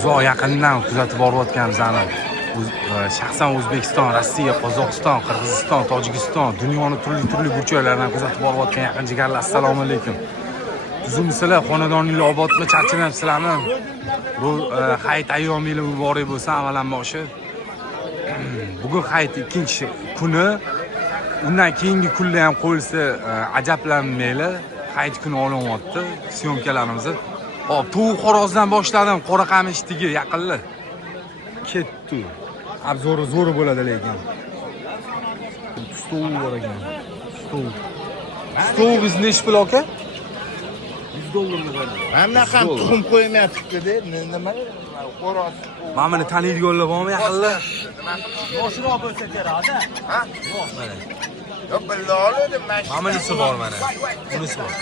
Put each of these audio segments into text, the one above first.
uzoq yaqindan kuzatib borayotganmiz ana. Shaxsan O'zbekiston, Rossiya, Qozog'iston, Qirg'iziston, Tojikiston, dunyoning turli burchaklaridan kuzatib borayotgan yaqin jigarlar, assalomu alaykum. Tuzumsizlar, xonadoninglar obodmi, charchanapsizlarmi? Bu hayit ayyomingiz muborak bo'lsin avvalamboshiq. Bugun hayit ikkinchi kuni. Undan keyingi kunlar ham qo'yilsa ajablanmanglar. Hayit kuni olinyapti syomkalarimizni. Hop, tovuq xorozdan boshladim, qora qamishdagi yaqinlar. Ketdi. Obzori zo'r bo'ladi lekin. Stol bor ekan. Stol biz nech pul aka? $100 beradi. Mana ham tuxum qo'ymayapti-da, nima? Xo'roz. Mana buni taniydiganlar bormi yaqinlar? Yoshroq bo'lsa kerak-da. Ha? Yo'q, mana. Yo'q, bildi oldim, mashina. Mana bunisi bor mana. Bunisi bor.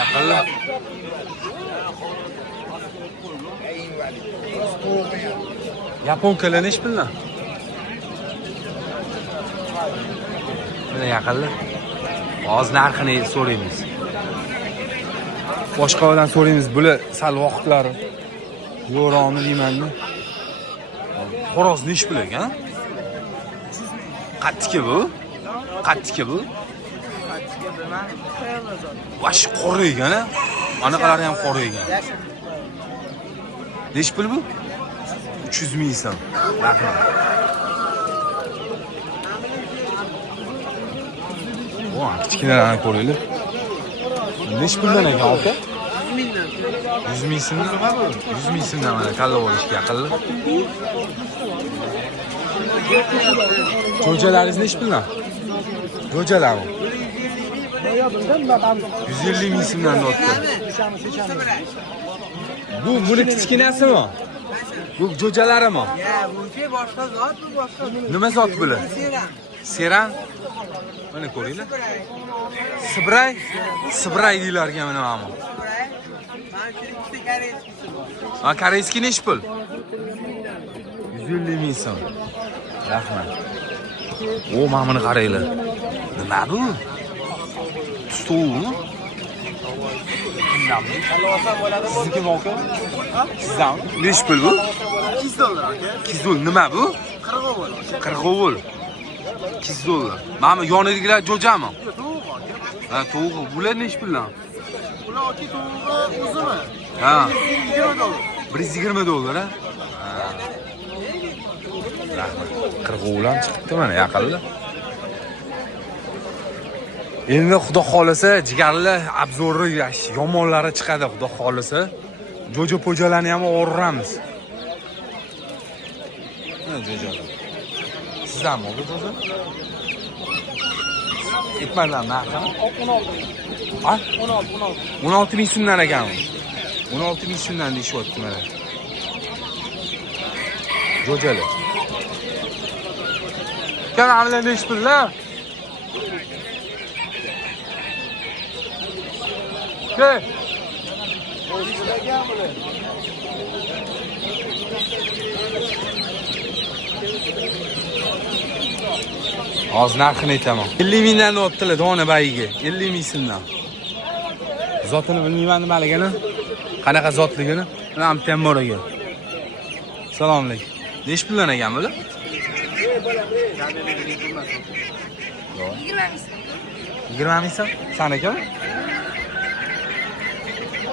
Yaqinlar. Yaponkalar nech puldan? Mana yaqinlar. Hozir narxini so'raymiz. Boshqalardan so'raymiz. Bular sal vaqtlari yo'roqni deymanmi? Xo'roz nech pul ekan? Qattiqi bu? Qattiqi bu? Vash qora ekan-a? Anaqalari ham qora ekan. Nech pul bu? 300 ming so'm. Rahmat. Voy, kichkinalarni ko'ringlar. Nech puldan ekan aka? 100 ming so'm nima bu? 100 ming so'mdan mana tanlab olishga yaqinlar. Jo'jalaringiz nech puldan? Jo'jalarmi? 150 ming so'mdan o'tdi. Buni kichkinasimi? Bu jo'jalarimi? Bu boshqa zot, bu boshqa. Nima zot bular? Seran. Mana ko'ringlar. Sibray deylarga mana mana. Ha, koreyskiy nech pul? 150 ming so'm. Rahmat. O, mana buni qaranglar. Nima bu? Stol. Sizniki aka? Sizdan? Nech pul bu? $200 aka. $200. Nima bu? Qirg'ovul. Qirg'ovul. $200. Mana yonidagilar jo'jami? Tovuq aka. Ha, tovuq. Bular nech puldan? Bular aka tovuqi o'zimi? Ha. $120. $120 ha? Rahmat. Qirg'ovul ham chiqibdi mana yaqinlar. Endi xudo xolasa jigarlar obzori yomonlari chiqadi xudo xolasa. Jo'ja-po'jalarni ham o'rramiz. Mana jo'jalar. Sizdanmi bu jo'ja? Ipmanlar narxi? 16. Ha? 16. 16 ming so'mdan ekan. 16 ming so'mdan deyishyapti mana. Jo'jalar. Kanallar nech pullar? Ke? Hozir narxini aytaman. 50 mingdan o'tdilar dona bayiga. 50 ming so'mdan. Zotini bilmayman nimaligini. Qanaqa zotligini. Mana bitta ham bor ekan. Assalomu alaykum. Nech puldan ekan bular? 20 ming so'm. San ekanmi?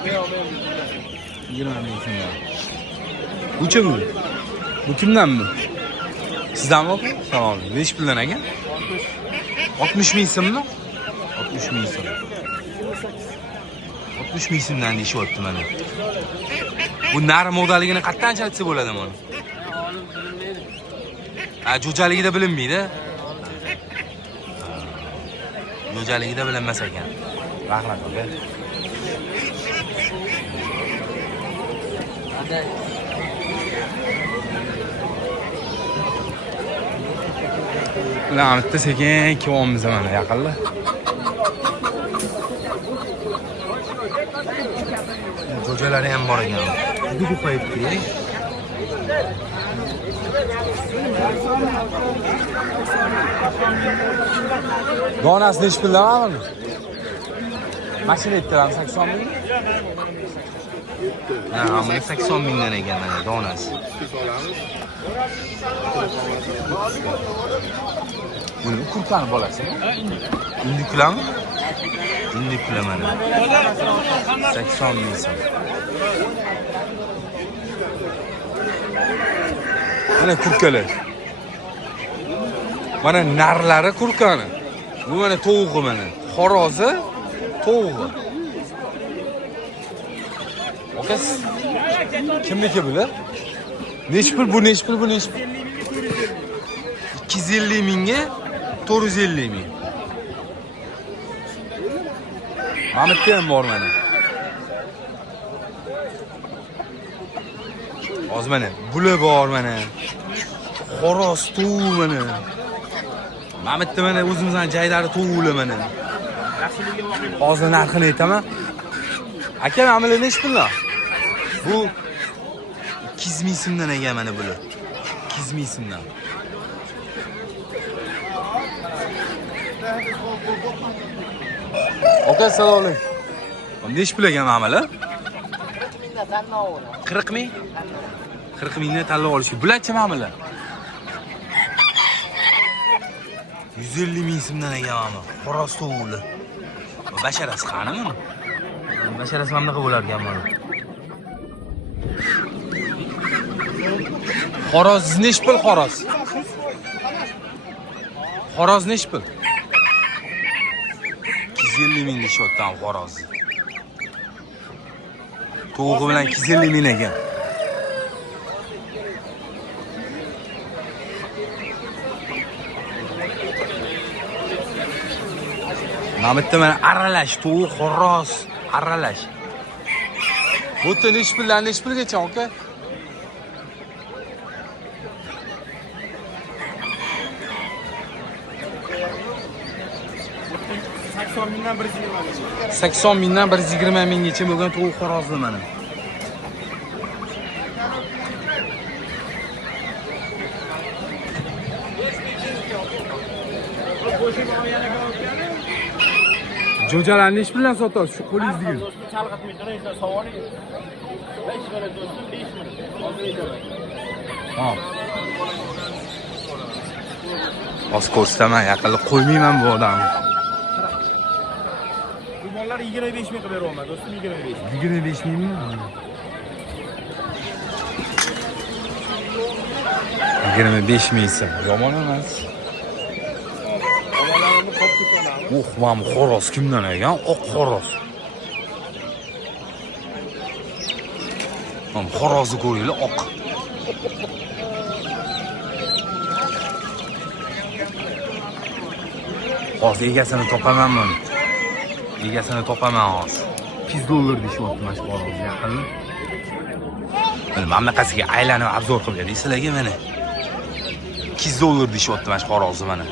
20 ming so'mdan. Bu kimmi? Bu kimdanmi? Sizdanmi aka? Tamam. Nech puldan ekan? 60 ming so'mmi? 60 ming so'm. 60 ming so'mdan deyishyapti mana. Bu nari modaligini qayerdan chalsa bo'ladi mana? Ha, jo'jaligida bilinmaydi. Jo'jaligida bilinmas ekan. Rahmat aka. Ular bitta sekin kiyamiz mana yaqinlar. Jo'jalari ham bor ekan. Juda ko'payibdi. Donasi nechi puldan buni? Mashina ettiramiz 80 ming. Ha, mana 80 mingdan ekan mana donasi. Buni kurkani bolasimi? Indiklarmi? Indiklar mana. 80 ming so'm. Mana kurkalar. Mana narlari kurkani. Bu mana tovuqi mana. Xorozi, tovuqi. Okas. Kimniki bular? Nech pul bu, nech pul bu, nech pul? 250 mingga 450 ming. Hamitda ham bor mana. Hozir mana bular bor mana. Xo'roz tovuq mana. Hamitda mana o'zimizning joylari tovuqlar mana. Hozir narxini aytaman. Aka, mana nech pullar? Bu 200 ming so'mdan ekan mana bular. 200 ming so'mdan. Aka, assalomu alaykum. Nech pul ekan ma'mala? 40 ming? 40 mingdan tanlab olish. Bularchi ma'mala? 150 ming so'mdan ekan ma'mala. Xo'roz tovuqlar. Basharasi qani buni? Basharasi ham bunaqa bo'lar ekan mana. Xoroz nech pul xoroz? Xoroz nech pul? 250 ming deyapti xoroz. Tovuqi bilan 250 ming ekan. Mana bitta mana aralash, tovuq, xoroz, aralash. Bu nech puldan nech pulgacha aka? 80 mingdan 120 minggacha bo'lgan tovuq xorozli mana. Jo'jalarni nech puldan sotasiz? Shu qo'lingizdagi. Ha. Hozir ko'rsataman, yaqinda qo'ymayman bu odamni. Bu mollar 25 ming qilib beryapman, do'stim 25. 25 mingmi? 25 ming so'm. Yomon emas. Mana xoroz kimdan ekan? Oq xoroz. Mana xorozni ko'ringlar, oq. Hozir egasini topaman buni. Egasini topaman hozir. $200 deyapti mana shu xoroz yaqinda. Mana mamlakatiga aylanib obzor qilib berdik sizlarga mana. $200 deyapti mana shu xorozni mana.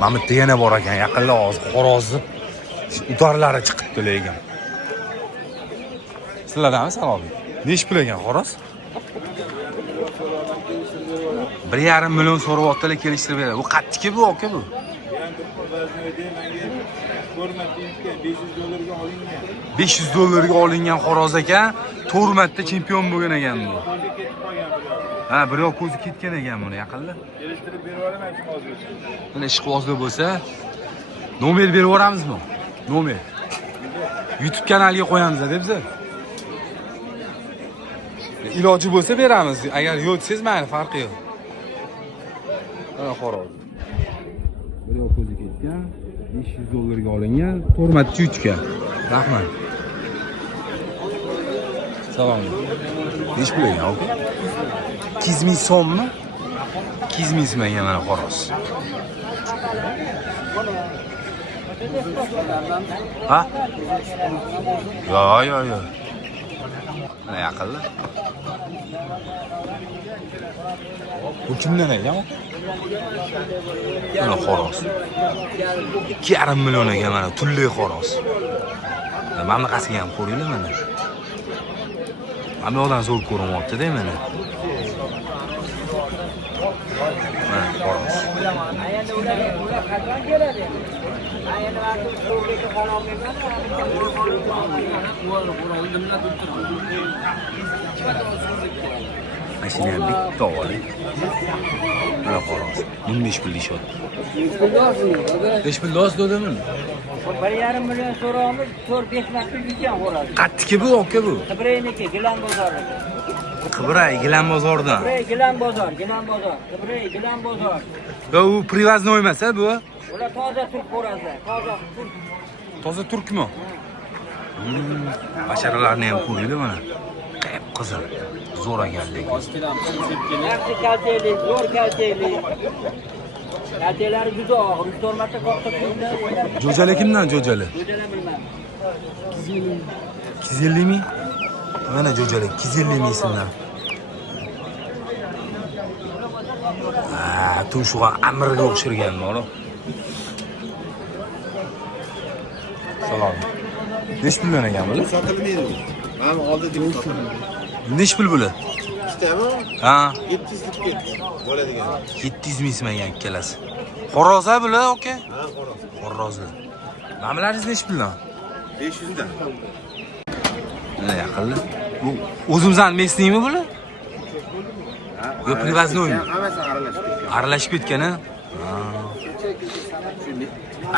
Mana bitta yana bor ekan, yaqinda hozir xorozni udarlari chiqibdi lekin. Sizlardanmi salom? Nech pul ekan xoroz? 1,5 million so'rayaptilar, kelishtirib beradi. Bu qattiki bu aka bu. $500 ga olingan xoroz ekan, 4 marta chempion bo'lgan ekan bu. Ha, birov ko'zi ketgan ekan buni yaqinda. Kelishtirib berib yuboraman hozir. Mana ishqibozlar bo'lsa, nomer berib yuboramizmi? Nomer. YouTube kanaliga qo'yamiz deb biz. Iloji bo'lsa beramiz. Agar yo'q desangiz, mayli, farqi yo'q. Mana xoroz. Birov ko'zi ketgan, $500 ga olingan, 4 marta chuchka. Rahmat. Salom. Nech pul ekan aka? 200 ming so'mmi? 200 ming so'm ekan mana xoroz. Ha? Yo. Mana yaqinlar. Bu kimdan ekan? Mana xoroz. 2,5 million ekan mana tulli xoroz. Mamlakasiga ham ko'ringlar mana. Mana bu yoqdan zo'r ko'rinyapti-da mana. Mana xoros. Endi ular qachon keladi? Endi vaqt so'rga qarab Mashina ham bitta ovali. Mana xoros. Buni nechi pul deyishyapti? 5 pul do'st dedimi? 1,5 million so'raymiz, 4-5 marta yutgan xo'roz. Qattiki bu, aka bu. Qibrayniki, Gilam bozorida. Qibray, Gilam bozoridan. Qibray, Gilam bozor. Qibray, Gilam bozor. Yo, u privoznoy emas-a bu? Ular toza turk xo'rozlar, toza turk. Toza turkmi? Basharalarni ham qo'ydi mana. Qip qizil. Zo'r ekanlik. Yaxshi kaltaylik, zo'r kaltaylik. Kaltaylari juda og'ir, 3-4 marta qoqib qo'ydilar. Jo'jali kimdan jo'jali? Jo'jala bilmam. 250 ming? Mana jo'jali 250 ming so'mdan. Tumshug'a amirga o'xshirgan mana. Salom. Nechi puldan ekan bular? Sotilmaydi. Mana oldi deb sotiladi. Nechi pul bular? Ikkitami? Ha, 700 lik bo'ladigan. 700 ming so'm ekan ikkalasi. Xoroza bular, aka? Ha, xoros. Xorozlar. Mamlaringiz nechi puldan? 500 dan. Mana yaqinli. Bu o'zimizning mesniymi bular? Yo, privoznoymi? Hammasi aralashib ketgan. Aralashib ketgan-a? Shunday.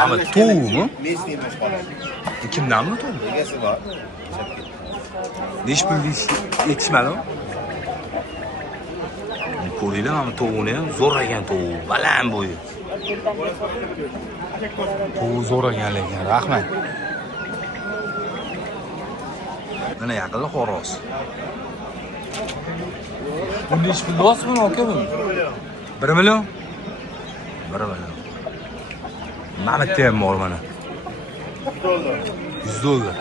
Ama tovuqmi? Mesni emas xolos. Kimdanmi tovuq? Egasi bor. Nechi pul yetishmadimi? Ko'ringlar, mana tovuqni ham zo'r ekan tovuq, baland bo'yi. Tovuq zo'r ekan lekin, rahmat. Mana yaqinli xoros. Bu nechi pul bosmi aka bu? 1 million? 1 million. Mana bitta ham bor mana. $100.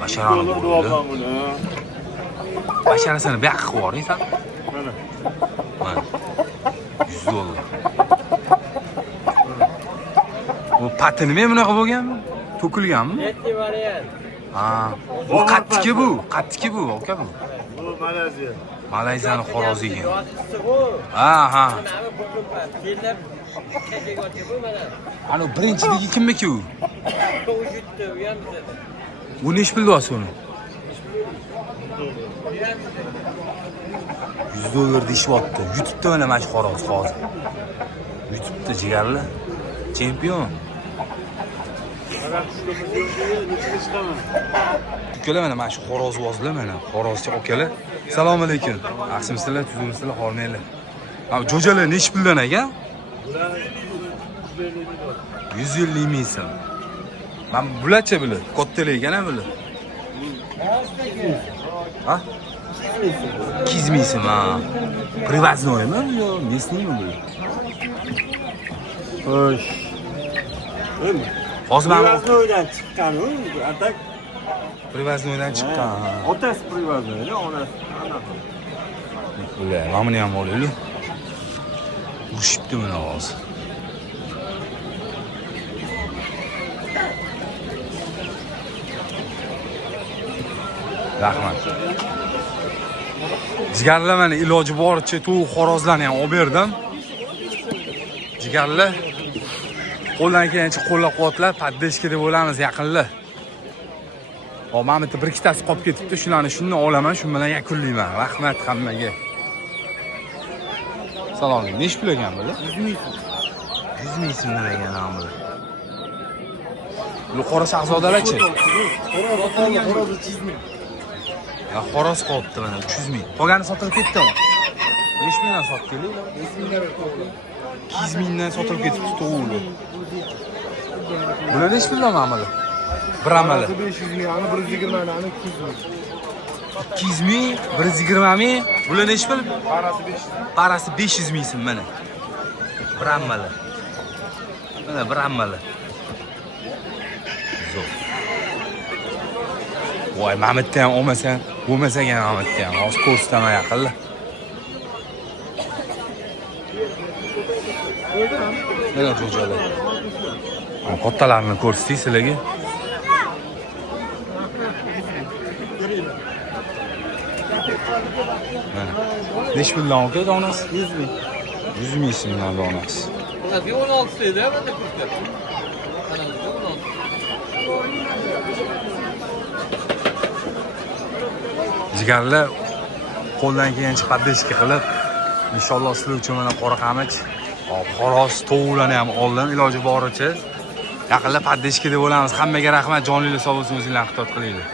Basharani ko'rdi. Basharasini bu yoqqa qilib yuboring san. Mana. $100. Bu patini men bunaqa bo'lganmi? To'kilganmi? Yetti variant. Ha. Bu qattiki bu, qattiki bu, aka bu. Bu Malayziya. Malayziyani xorozi ekan. Yotqisi bu. Ha, ha. Mana bu ko'pam. Kelib kechagotga bu mana. Ana birinchiligi kimniki u? Bu yutdi, u ham bizada. Bu nechi pul deyapsiz uni? $100 deyishyapti. YouTube'da mana mana shu xoroz hozir. YouTube'da jigarli. Chempion. Ukalar mana mana shu xoroz vozlar mana. Xorozchi ukalar. Assalomu alaykum. Yaxshimisizlar, tuzimsizlar, hormanglar. Mana jo'jalar nechi puldan ekan? 150 ming so'm. Ben bularcha bular, kattalar ekan-a bular. Ha? 200 ming so'm, ha. Privoznoymi yo mesniymi bu? Xo'sh. Hozir men Privoznoydan chiqqan-ku, atak. Privoznoydan chiqqan. Otasi privoznoy, onasi anaqa. Bular, mana buni ham olaylik. Urishibdi mana hozir. Rahmat. Jigarlar mana iloji boricha tovuq xorozlarni ham olib berdim. Jigarlar qo'ldan kelgancha qo'llab-quvvatlab, paddeshka deb bo'lamiz yaqinlar. Hop, mana bitta bir ikkitasi qolib ketibdi, shularni shundan olaman, shu bilan yakunlayman. Rahmat hammaga. Salom. Nechi pul ekan bular? 100 ming. 100 ming so'mdan ekan bular. Bu qora shahzodalarchi? Xo'roz 300 ming. Ya xoroz qolibdi mana 300 ming. Qolgani sotilib ketdimi? Nechi mingdan sotdinglar? 200 mingdan sotilib ketibdi to'g'ri. Bular nechi puldan amali? Bir amali. 500 ming, ani 120 ming, ani 200 ming. 200 ming, 120 ming. Bular nechi pul? Parasi 500. Parasi 500 ming so'm mana. Bir amali. Mana bir amali. Zo'r. Voy, Mamatda ham olmasan, bo'lmasa ham Mamatda ham. Hozir ko'rsataman yaqinlar. Mana jo'jalar. Kattalarni ko'rsatdik sizlarga. Mana. Nechi puldan aka donasi? 100 ming. 100 ming so'mdan donasi. Bunga 16 dedi ya bende kurtlar. Ana 16. Jigarlar qo'ldan kelgancha poddeshka qilib, inshaalloh sizlar uchun mana qora qamich, xoros, tovuqlarni ham oldim iloji boricha. Yaqinda poddeshka deb bo'lamiz. Hammaga rahmat, joninglar sog' bo'lsin, o'zinglarni ehtiyot qilinglar.